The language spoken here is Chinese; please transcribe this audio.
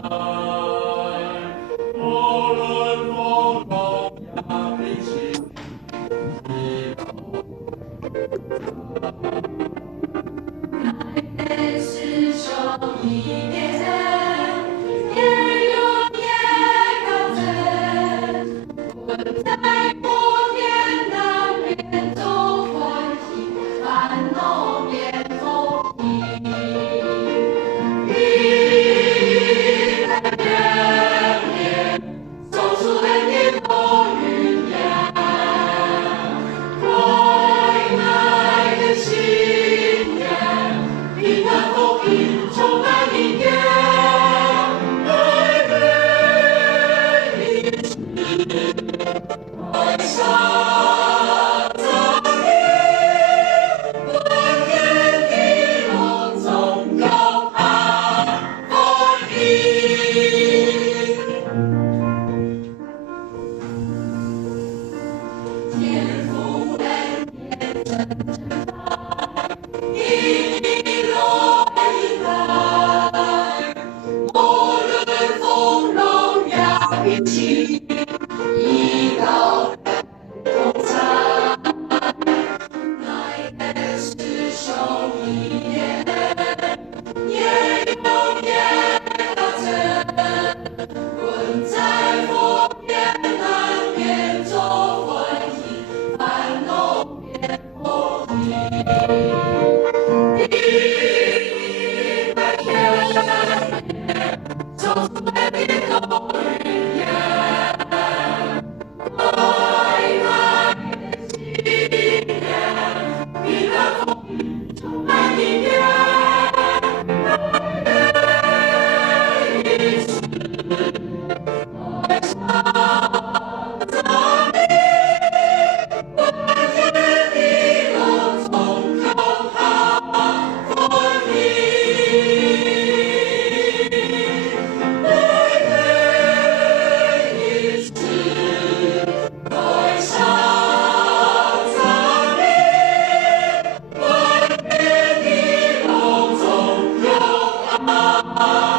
无论风浪也必起，你乃是受一年，也永远高枕，困在破天难免中欢喜，烦恼变风平。一来月年，走出恩典多云烟，快来的新年，平安风平充满音乐，来日一时，爱上苍天，万天地龙总高喊风雨。天父恩典真正大，一来一来，无论风浪也必起，一高人同在，乃是受一年，也永远高枕，困在风烟难免中欢喜，烦恼变风平。一百天，走出来的多云烟，快来的新年，平安风雨充满音乐，来日一时，爱上苍天，万天地龙总高喊风雨。来日一时，爱上苍天，万天地龙总高喊。